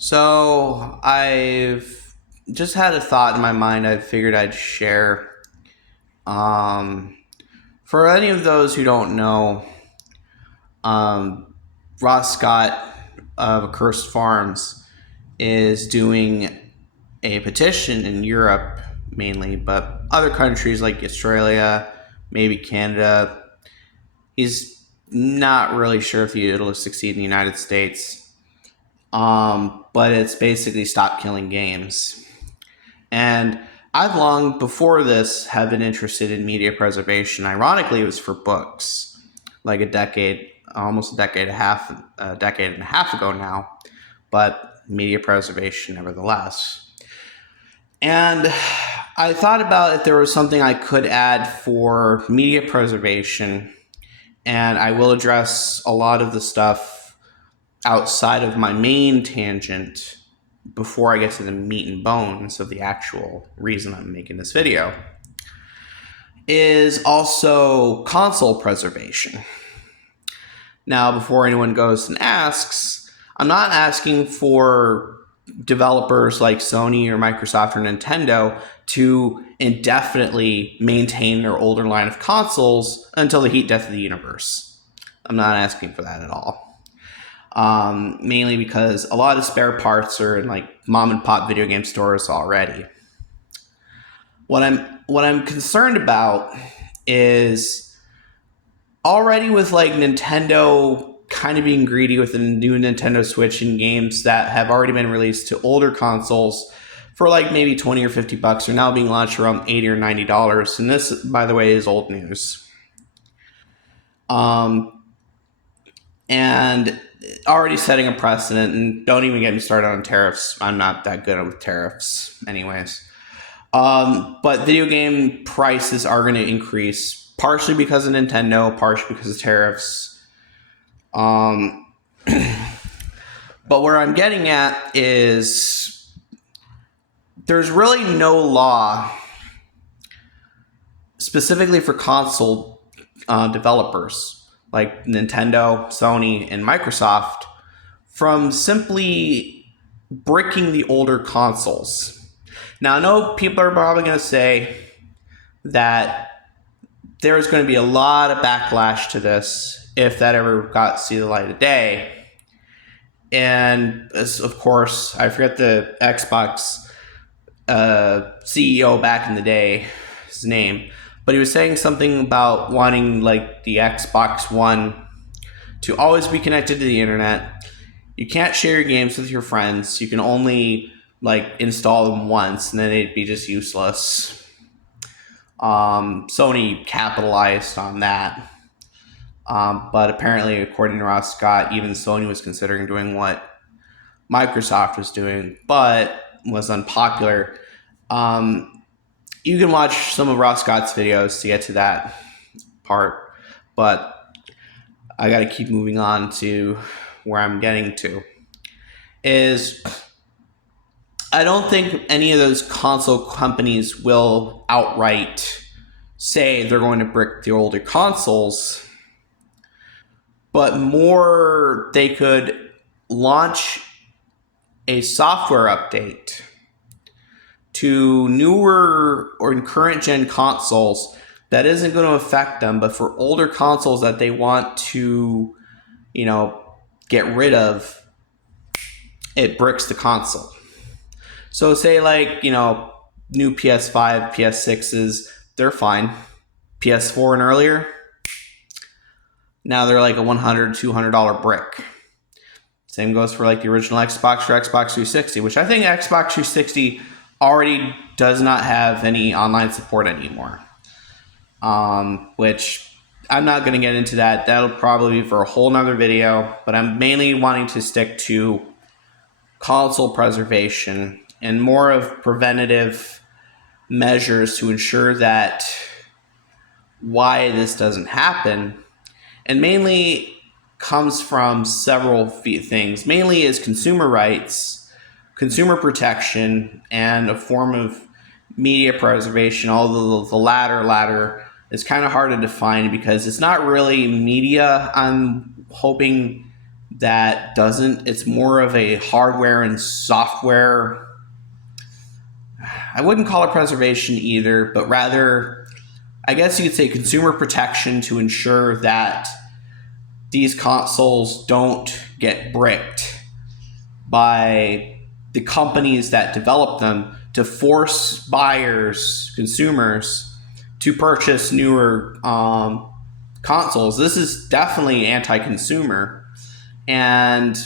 So I've just had a thought in my mind I figured I'd share. Um, for any of those who don't know, um, Ross Scott of Accursed Farms is doing a petition in Europe mainly, but other countries like Australia, maybe Canada. He's not really sure if it'll succeed in the United States. But it's basically stop killing games. And I've long before this have been interested in media preservation. Ironically, it was for books, like almost a decade and a half ago now, but media preservation nevertheless. And I thought about if there was something I could add for media preservation, and I will address a lot of the stuff outside of my main tangent before I get to the meat and bones of the actual reason I'm making this video, is also console preservation. Now, before anyone goes and asks, I'm not asking for developers like Sony or Microsoft or Nintendo to indefinitely maintain their older line of consoles until the heat death of the universe. I'm not asking for that at all. Mainly because a lot of spare parts are in like mom and pop video game stores already. What I'm concerned about is already with like Nintendo kind of being greedy with the new Nintendo Switch and games that have already been released to older consoles for like maybe 20 or 50 bucks are now being launched around 80 or $90. And this, by the way, is old news. And already setting a precedent, and don't even get me started on tariffs. I'm not that good with tariffs anyways. But video game prices are going to increase, partially because of Nintendo, partially because of tariffs. But where I'm getting at is there's really no law specifically for console developers like Nintendo, Sony, and Microsoft from simply bricking the older consoles. Now, I know people are probably going to say that there's going to be a lot of backlash to this if that ever got to see the light of day. And of course, I forget the Xbox CEO back in the day, his name, but he was saying something about wanting like the Xbox One to always be connected to the internet. You can't share your games with your friends. You can only like install them once, and then they'd be just useless. Sony capitalized on that, but apparently, according to Ross Scott, even Sony was considering doing what Microsoft was doing, but was unpopular. You can watch some of Ross Scott's videos to get to that part, but I got to keep moving on to where I'm getting to. Is I don't think any of those console companies will outright say they're going to brick the older consoles, but more they could launch a software update to newer or current gen consoles that isn't going to affect them, but for older consoles that they want to, get rid of, it bricks the console. So say like, new PS5, PS6s, they're fine. PS4 and earlier, now they're like a $100, $200 brick. Same goes for like the original Xbox or Xbox 360, which I think Xbox 360 already does not have any online support anymore. Which I'm not going to get into that. That'll probably be for a whole nother video, but I'm mainly wanting to stick to console preservation and more of preventative measures to ensure that why this doesn't happen, and mainly comes from several things. Mainly is consumer rights, consumer protection, and a form of media preservation. Although the latter is kind of hard to define because it's not really media I'm hoping that doesn't, it's more of a hardware and software, I wouldn't call it preservation either, but rather, I guess you could say consumer protection to ensure that these consoles don't get bricked by the companies that develop them to force buyers, consumers, to purchase newer consoles. This is definitely anti-consumer, and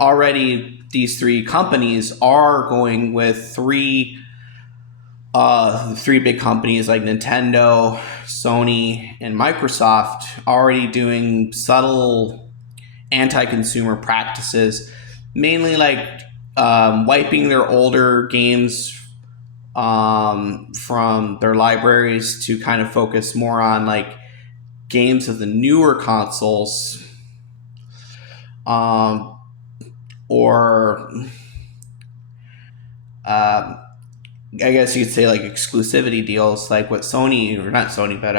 already these three companies are going with three big companies like Nintendo, Sony, and Microsoft already doing subtle anti-consumer practices, mainly like wiping their older games from their libraries to kind of focus more on like games of the newer consoles, or I guess you could say like exclusivity deals, like what Sony, or not Sony, but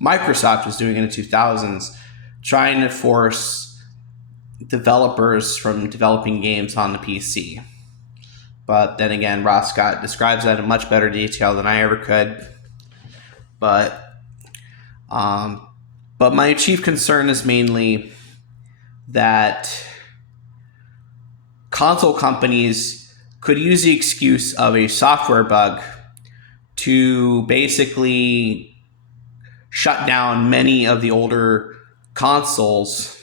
Microsoft was doing in the 2000s, trying to force developers from developing games on the PC. But then again, Ross Scott describes that in much better detail than I ever could. But my chief concern is mainly that console companies could use the excuse of a software bug to basically shut down many of the older consoles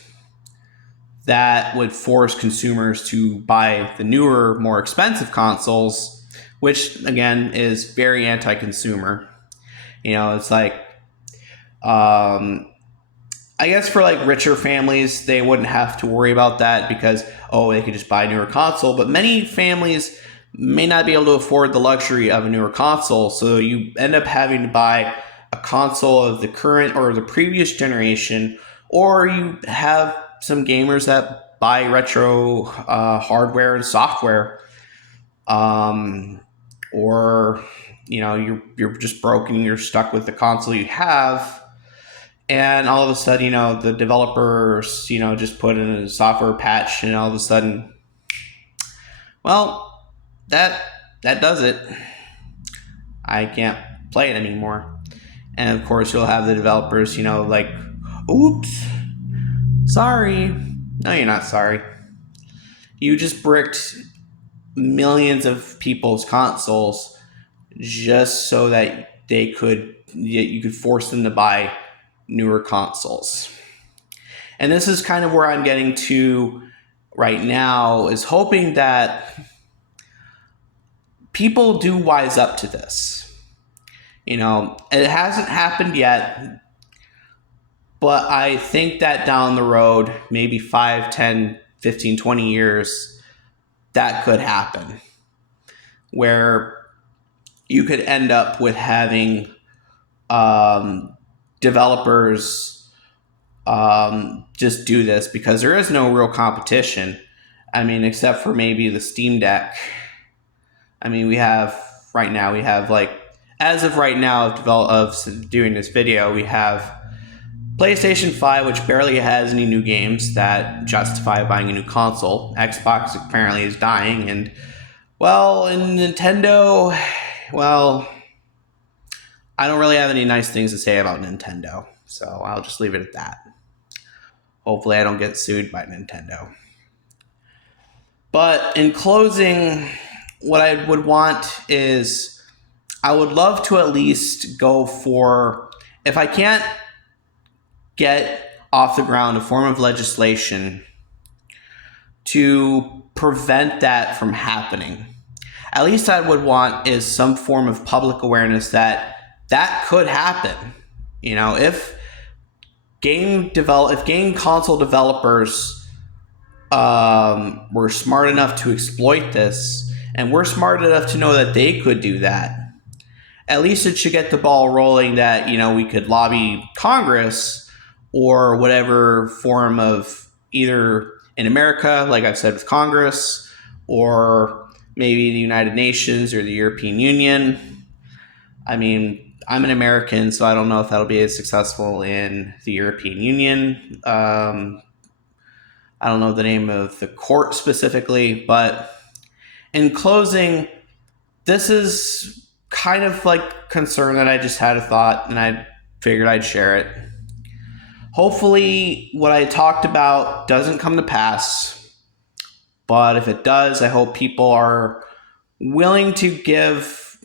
that would force consumers to buy the newer, more expensive consoles, which again is very anti-consumer. It's like, I guess for like richer families, they wouldn't have to worry about that because, they could just buy a newer console. But many families may not be able to afford the luxury of a newer console. So you end up having to buy a console of the current or the previous generation, or you have some gamers that buy retro hardware and software. Or, you're just broken, you're stuck with the console you have. And all of a sudden, the developers, just put in a software patch, and all of a sudden, well, that does it. I can't play it anymore. And of course, you'll have the developers, like, oops, sorry. No, you're not sorry. You just bricked millions of people's consoles just so that you could force them to buy newer consoles. And this is kind of where I'm getting to right now, is hoping that people do wise up to this. It hasn't happened yet, but I think that down the road, maybe 5, 10, 15, 20 years, that could happen, where you could end up with having developers just do this because there is no real competition. I mean, except for maybe the Steam Deck. I mean, we have like, as of right now of doing this video, we have PlayStation 5, which barely has any new games that justify buying a new console. Xbox apparently is dying, and in Nintendo, I don't really have any nice things to say about Nintendo, so I'll just leave it at that. Hopefully I don't get sued by Nintendo. But in closing, what I would want is, I would love to at least go for, if I can't get off the ground a form of legislation to prevent that from happening, at least I would want is some form of public awareness that could happen. If game console developers were smart enough to exploit this, and we're smart enough to know that they could do that, at least it should get the ball rolling that, we could lobby Congress or whatever form of, either in America, like I've said with Congress, or maybe the United Nations or the European Union. I mean, I'm an American, so I don't know if that'll be as successful in the European Union. I don't know the name of the court specifically, but in closing, this is kind of like concern that I just had a thought and I figured I'd share it. Hopefully, what I talked about doesn't come to pass, but if it does, I hope people are willing to give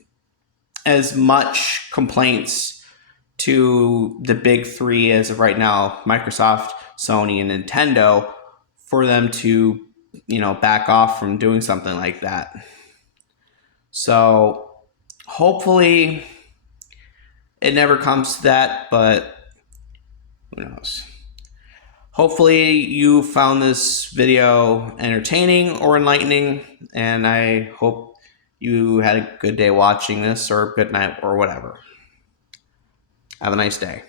as much complaints to the big three as of right now, Microsoft, Sony, and Nintendo, for them to, back off from doing something like that. So hopefully it never comes to that, but who knows? Hopefully you found this video entertaining or enlightening, and I hope you had a good day watching this, or a good night, or whatever. Have a nice day.